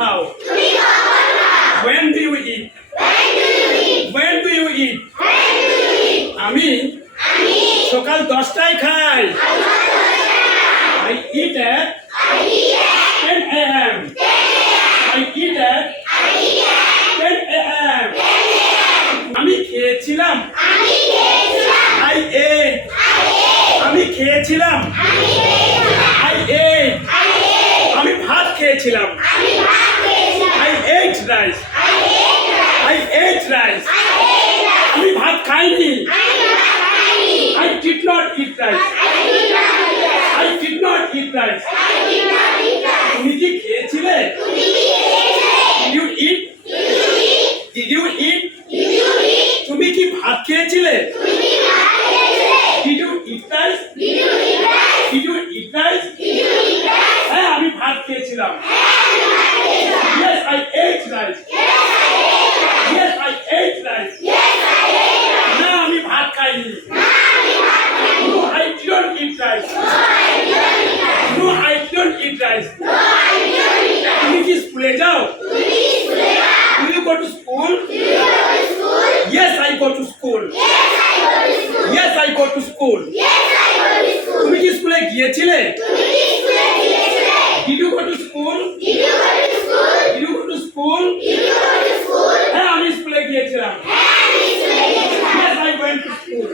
খাও? When do you eat? When do you eat? আমি সকাল 10টায় খাই। I eat at 10 a.m. I eat at 10 a.m. আমি খেয়েছিলাম। I ate. আমি খেয়েছিলাম। I ate. আমি ভাত খেয়েছিলাম। I ate rice. I ate rice. আমি ভাত খাইনি। I did not eat rice. I did not eat rice. তুমি কি খেয়েছিলে? Did you eat? Did you eat? তুমি কি ভাত খেয়েছিলে? Did you eat rice? Did you eat rice? হ্যাঁ আমি ভাত খেয়েছিলাম। Yes, I ate rice. Yes, I ate rice. না আমি ভাত খাইনি। No, I didn't eat rice. No, I didn't eat rice. তুমি কি স্কুলে যাও? Do you go to school? Yes, I go to school. Yes, I go to school. তুমি কি স্কুলে গিয়েছিলে? Did you go to school? Did you go to school? হ্যাঁ আমি স্কুলে গিয়েছিলাম। Yes, I went to school.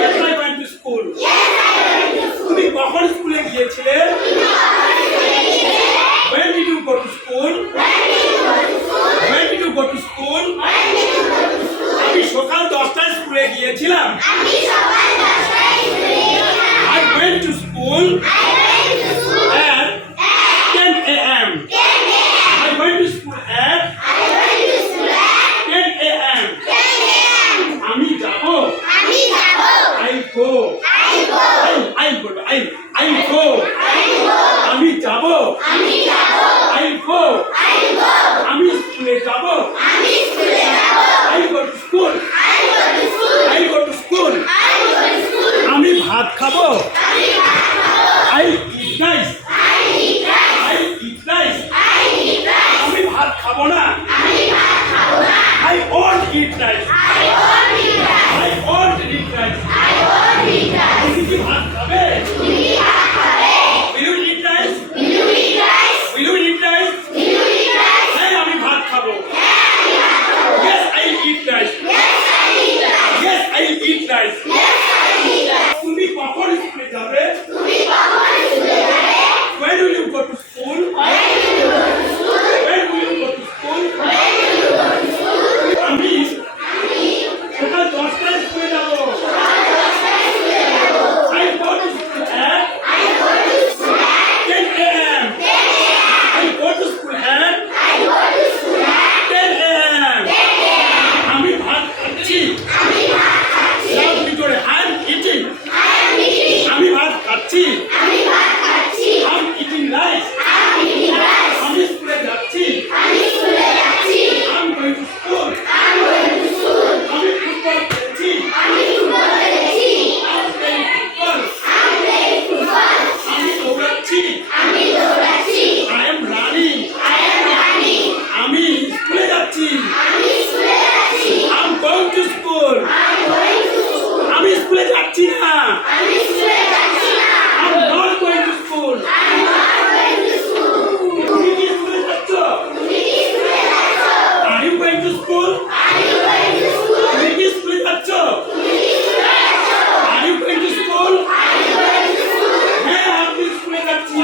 Yes, I went to school. তুমি কখন স্কুলে গিয়েছিলে? When did you go to school? When did you go to school? আমি সকাল 10টায় স্কুলে গিয়েছিলাম। I went to school at 10 a.m. I went to school at 10 a.m. আমি যাব। I go. I go. আমি যাব। I go. আমি স্কুলে যাব। I go to school. I go to school. আমি ভাত খাবো। I eat rice. I eat rice. আমি ভাত খাবো না। I won't eat rice. I won't eat rice. তুমি কি ভাত খাবে? Will you eat rice? Will you eat rice? হ্যাঁ আমি ভাত খাবো। Yes, I eat rice. Yes, I eat rice. তুমি কখন স্কুলে যাবে? When will you go to school? When will you go to school? আমি সকাল 10টায় স্কুলে যাব। I go to school at 10 a.m. I go to school at 10 a.m. আমি ভাত খাচ্ছি। Loud ভিতরে I'm eating. আমি ভাত খাচ্ছি। I'm eating rice. আমি স্কুলে যাচ্ছি। I'm going to school. আমি ফুটবল খেলছি। I'm playing football. আমি দৌড়াচ্ছি। I am running. আমি স্কুলে যাচ্ছি। I'm going to school. আমি স্কুলে যাচ্ছি না। I'm not going to school. তুমি কি স্কুলে যাচ্ছ? Are you going to school? তুমি কি স্কুলে যাচ্ছ? Are you going to school? হ্যাঁ আমি স্কুলে যাচ্ছি।